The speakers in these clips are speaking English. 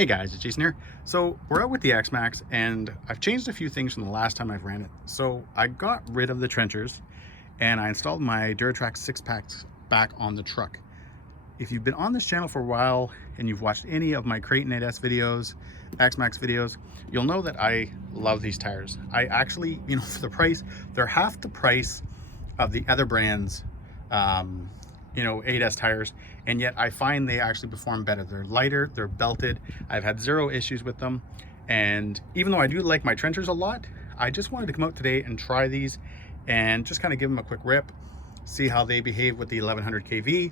Hey guys, it's Jason here. So we're out with the X-Maxx and I've changed a few things from the last time I've ran it. So I got rid of the trenchers and I installed my Duratrax SixPacks back on the truck. If you've been on this channel for a while and you've watched any of my Crate and 8S videos, X-Maxx videos, you'll know that I love these tires. I actually, for the price, they're half the price of the other brands, 8S tires, and yet I find they actually perform better. They're lighter, they're belted. I've had zero issues with them, and even though I do like my trenchers a lot, I just wanted to come out today and try these and just kind of give them a quick rip, see how they behave with the 1100 kV.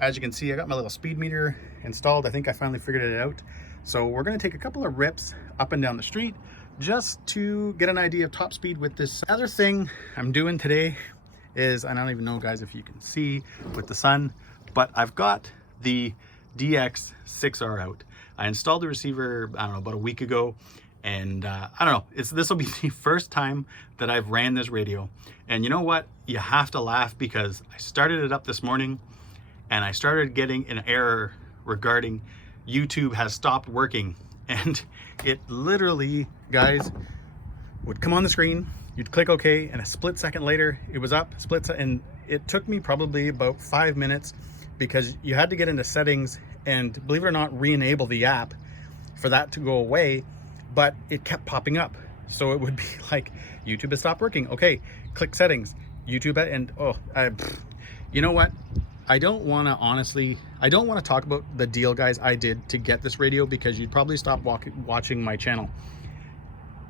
As you can see, I got my little speed meter installed. I think I finally figured it out. So we're going to take a couple of rips up and down the street just to get an idea of top speed with this. Other thing I'm doing today is, I don't even know guys if you can see with the sun, but I've got the DX6R out. I installed the receiver, I don't know, about a week ago, and I don't know, this will be the first time that I've ran this radio. And you know what? You have to laugh because I started it up this morning and I started getting an error regarding YouTube has stopped working. And it literally, guys, would come on the screen, you'd click OK, and a split second later, it was up, and it took me probably about 5 minutes because you had to get into settings and, believe it or not, re-enable the app for that to go away, but it kept popping up. So it would be like, YouTube has stopped working. Okay, click settings, YouTube, and you know what? I don't want to talk about the deal, guys, I did to get this radio because you'd probably stop watching my channel.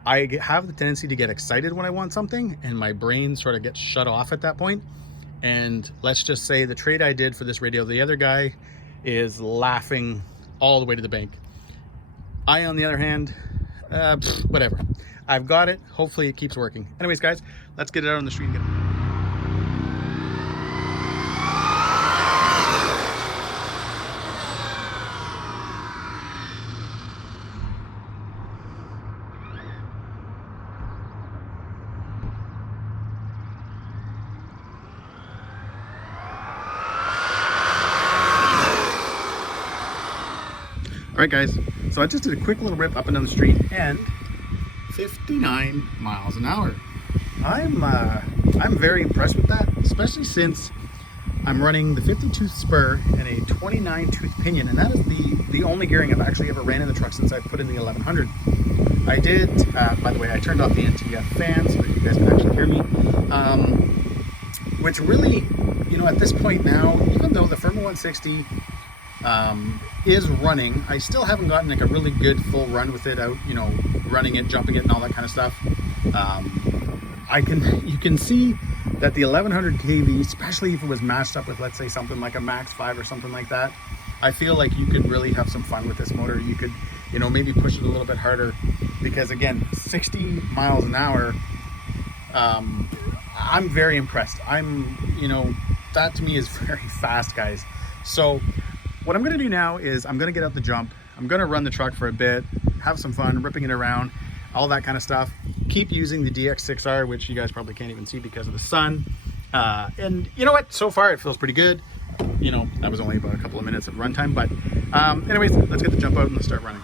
I have the tendency to get excited when I want something and my brain sort of gets shut off at that point. And let's just say the trade I did for this radio, the other guy is laughing all the way to the bank. I, on the other hand, whatever. I've got it. Hopefully it keeps working. Anyways, guys, let's get it out on the street and get it. All right, guys, so I just did a quick little rip up and down the street and 59 miles an hour. I'm very impressed with that, especially since I'm running the 50-tooth spur and a 29-tooth pinion, and that is the only gearing I've actually ever ran in the truck since I put in the 1100. I did, by the way, I turned off the NTF fan so that you guys can actually hear me, which really, at this point now, even though the Firma 160 is running, I still haven't gotten like a really good full run with it out, running it, jumping it, and all that kind of stuff. You can see that the 1100 kV, especially if it was matched up with, let's say, something like a Max 5 or something like that, I feel like you could really have some fun with this motor. You could, maybe push it a little bit harder because, again, 60 miles an hour, I'm very impressed. That to me is very fast, guys. So what I'm going to do now is I'm going to get out the jump. I'm going to run the truck for a bit, have some fun, ripping it around, all that kind of stuff. Keep using the DX6R, which you guys probably can't even see because of the sun. And you know what? So far, it feels pretty good. That was only about a couple of minutes of runtime. But anyways, let's get the jump out and let's start running.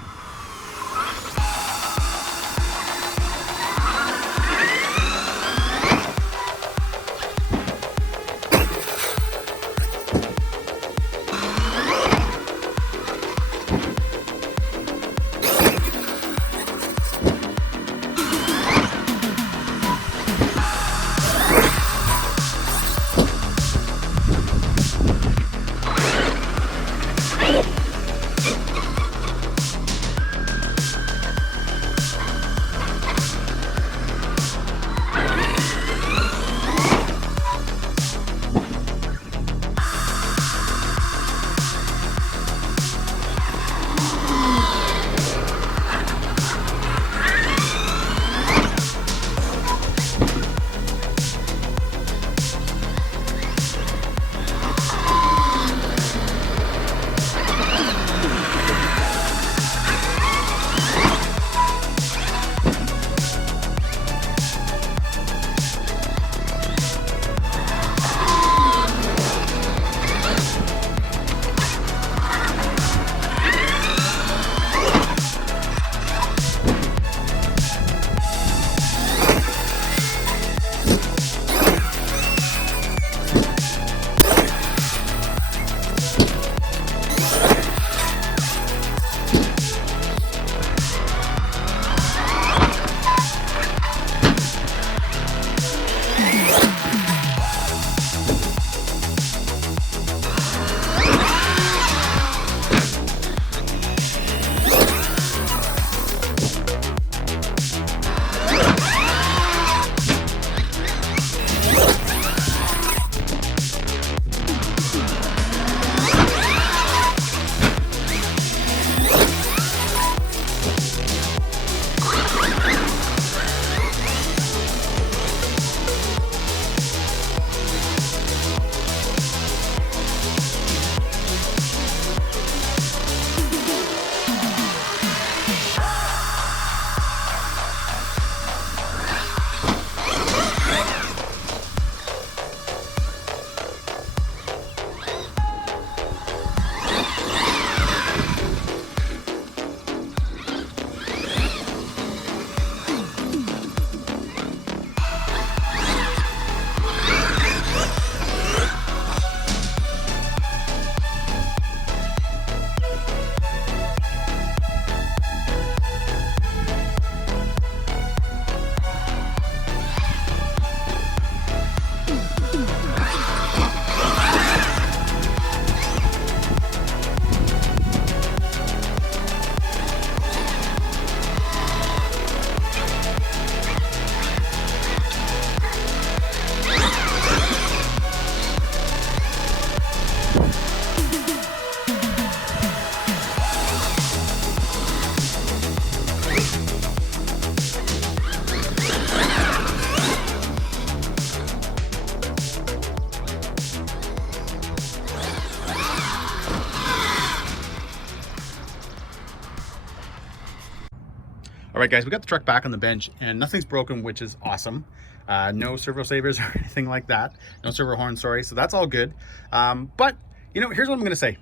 All right, guys, we got the truck back on the bench and nothing's broken, which is awesome. No servo savers or anything like that. No servo horn, sorry. So that's all good. But you know, here's what I'm gonna say.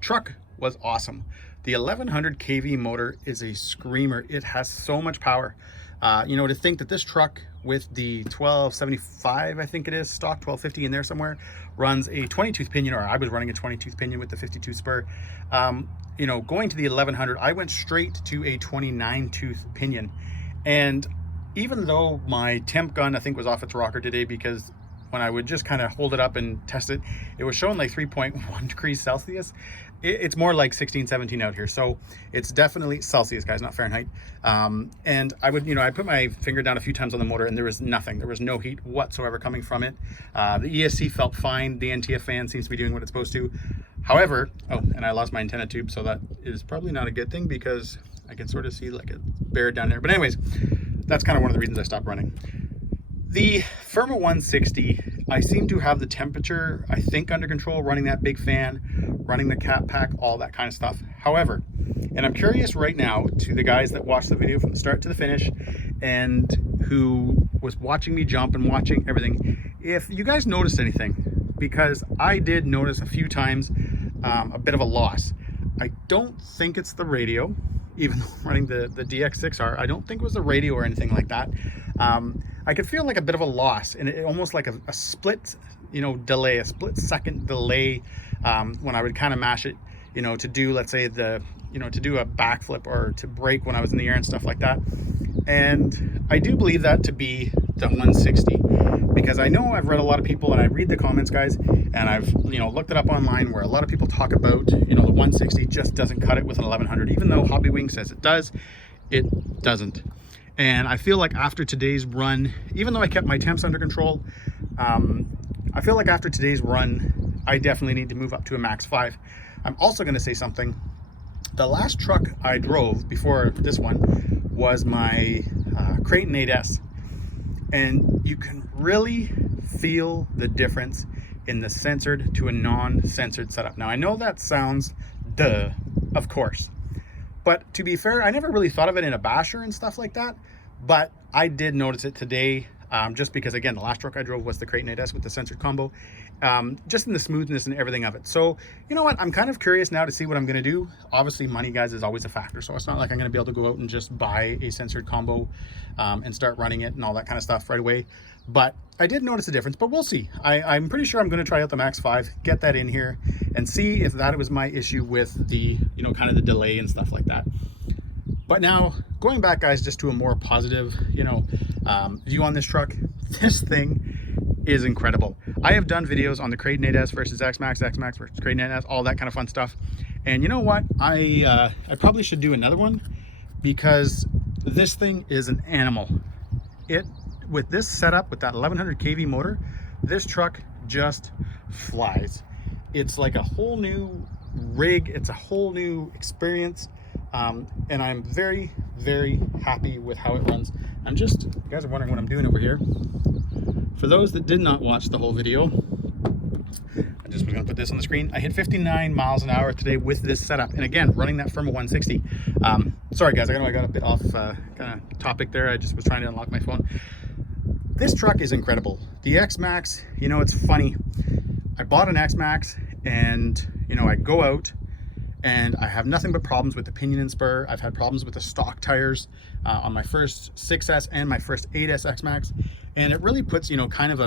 Truck was awesome. The 1100 kV motor is a screamer. It has so much power. You know, to think that this truck with the 1275, I think it is, stock 1250 in there somewhere, runs a 20-tooth pinion, or I was running a 20-tooth pinion with the 52 spur. You know, going to the 1100, I went straight to a 29-tooth pinion. And even though my temp gun, I think, was off its rocker today, because when I would just kind of hold it up and test it, it was showing like 3.1 degrees Celsius. It's more like 16, 17 out here. So it's definitely Celsius, guys, not Fahrenheit. And I would, you know, I put my finger down a few times on the motor and there was nothing. There was no heat whatsoever coming from it. The ESC felt fine. The NTF fan seems to be doing what it's supposed to. However, oh, and I lost my antenna tube. So that is probably not a good thing because I can sort of see like a bear down there. But anyways, that's kind of one of the reasons I stopped running. The Firma 160, I seem to have the temperature, I think, under control, running that big fan, running the cap pack, all that kind of stuff. However, and I'm curious right now to the guys that watched the video from the start to the finish and who was watching me jump and watching everything, if you guys noticed anything, because I did notice a few times a bit of a loss. I don't think it's the radio, even though I'm running the DX6R. I don't think it was the radio or anything like that. I could feel like a bit of a loss, and it almost like a split, you know, delay, a split second delay when I would kind of mash it, you know, to do, let's say, the, you know, to do a backflip or to brake when I was in the air and stuff like that. And I do believe that to be the 160, because I know I've read a lot of people, and I read the comments, guys, and I've, you know, looked it up online where a lot of people talk about, you know, the 160 just doesn't cut it with an 1100. Even though Hobbywing says it does, it doesn't. And I feel like after today's run, even though I kept my temps under control, I feel like after today's run, I definitely need to move up to a max 5. I'm also going to say something. The last truck I drove before this one was my Creighton 8S. And you can really feel the difference in the censored to a non-censored setup. Now, I know that sounds duh, of course. But to be fair, I never really thought of it in a basher and stuff like that. But I did notice it today, just because, again, the last truck I drove was the Creighton 8S with the censored combo, just in the smoothness and everything of it. So, you know what? I'm kind of curious now to see what I'm going to do. Obviously, money, guys, is always a factor. So it's not like I'm going to be able to go out and just buy a censored combo and start running it and all that kind of stuff right away. But I did notice a difference, but we'll see. I'm pretty sure I'm going to try out the Max 5, get that in here, and see if that was my issue with the, you know, kind of the delay and stuff like that. But now, going back, guys, just to a more positive, you know, view on this truck, this thing is incredible. I have done videos on the Creighton 8S versus X-Maxx, X-Maxx versus Creighton 8S, all that kind of fun stuff. And you know what? I probably should do another one, because this thing is an animal. With this setup, with that 1100 kV motor, this truck just flies. It's like a whole new rig. It's a whole new experience. And I'm very, very happy with how it runs. You guys are wondering what I'm doing over here. For those that did not watch the whole video, I just was gonna put this on the screen. I hit 59 miles an hour today with this setup. And again, running that Firma 160. Sorry guys, I know I got a bit off kind of topic there. I just was trying to unlock my phone. This truck is incredible. The X-Maxx, you know, it's funny. I bought an X-Maxx and, you know, I go out and I have nothing but problems with the pinion and spur. I've had problems with the stock tires on my first 6S and my first 8S X-Maxx. And it really puts, you know, kind of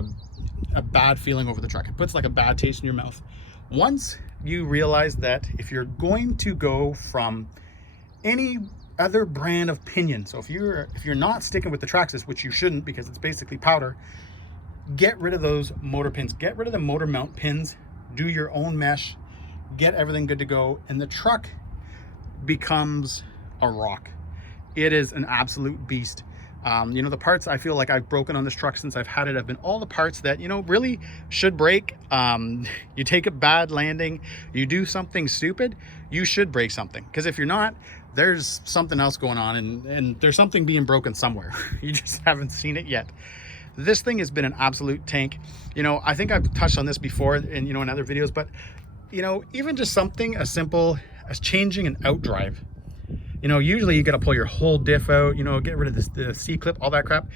a bad feeling over the truck. It puts like a bad taste in your mouth. Once you realize that if you're going to go from any other brand of pinion, so if you're not sticking with the Traxxas, which you shouldn't because it's basically powder, get rid of those motor pins, get rid of the motor mount pins, do your own mesh, get everything good to go, and the truck becomes a rock. It is an absolute beast. You know, the parts I feel like I've broken on this truck since I've had it have been all the parts that, you know, really should break. You take a bad landing, you do something stupid, you should break something, because if you're not, there's something else going on, and there's something being broken somewhere. You just haven't seen it yet. This thing has been an absolute tank. You know, I think I've touched on this before in, you know, in other videos, but, you know, even just something as simple as changing an outdrive. You know, usually you got to pull your whole diff out, you know, get rid of this, the C-clip, all that crap.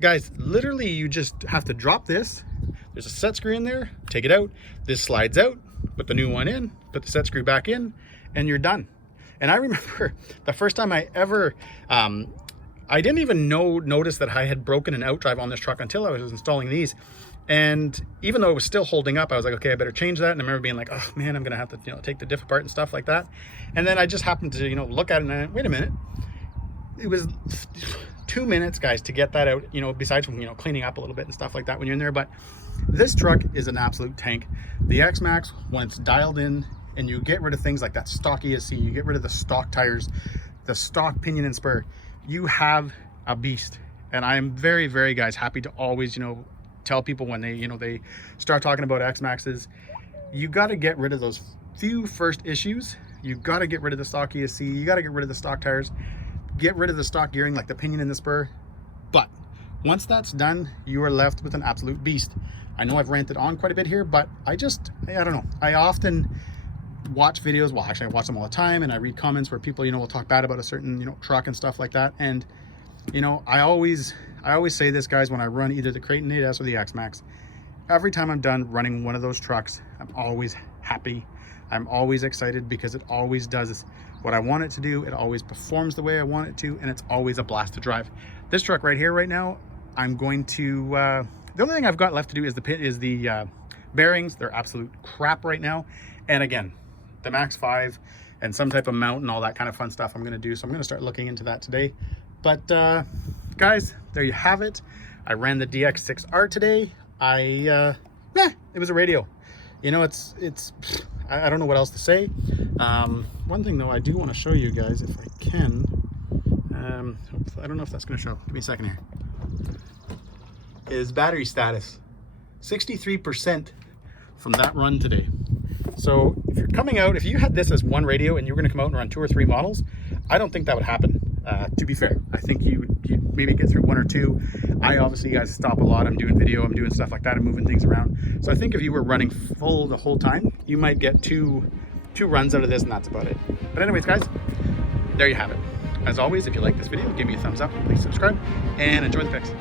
Guys, literally you just have to drop this. There's a set screw in there, take it out. This slides out, put the new one in, put the set screw back in, and you're done. And I remember the first time I ever, I didn't even notice that I had broken an outdrive on this truck until I was installing these. And even though it was still holding up, I was like, okay, I better change that. And I remember being like, oh man, I'm gonna have to, you know, take the diff apart and stuff like that. And then I just happened to, you know, look at it and I, wait a minute. It was 2 minutes, guys, to get that out, you know, besides from, you know, cleaning up a little bit and stuff like that when you're in there. But this truck is an absolute tank. The X-Maxx, when it's dialed in and you get rid of things like that stock ESC, you get rid of the stock tires, the stock pinion and spur, you have a beast. And I am very, very, guys, happy to always, you know, tell people when they, you know, they start talking about X-Maxxes, you got to get rid of those few first issues. You got to get rid of the stock ESC, you got to get rid of the stock tires, get rid of the stock gearing like the pinion and the spur. But once that's done, you are left with an absolute beast. I know I've ranted on quite a bit here, but I don't know, I often watch videos, well actually I watch them all the time, and I read comments where people, you know, will talk bad about a certain, you know, truck and stuff like that. And you know, I always say this, guys, when I run either the Kraton 8S or the X-Maxx, every time I'm done running one of those trucks, I'm always happy. I'm always excited because it always does what I want it to do. It always performs the way I want it to, and it's always a blast to drive. This truck right here right now, I'm going to, the only thing I've got left to do is the bearings. They're absolute crap right now. And again, the Max 5 and some type of mount and all that kind of fun stuff I'm gonna do. So I'm gonna start looking into that today. But guys, there you have it. I ran the DX6R today. It was a radio. You know, I don't know what else to say. One thing though, I do want to show you guys, if I can. I don't know if that's going to show. Give me a second here. Is battery status 63% from that run today. So if you're coming out, if you had this as one radio and you were going to come out and run 2 or 3 models, I don't think that would happen. To be fair, I think you maybe get through 1 or 2. I obviously, guys, stop a lot. I'm doing video, I'm doing stuff like that, I'm moving things around. So I think if you were running full the whole time, you might get two runs out of this, and that's about it. But anyways, guys, there you have it. As always, if you like this video, give me a thumbs up, please subscribe, and enjoy the pics.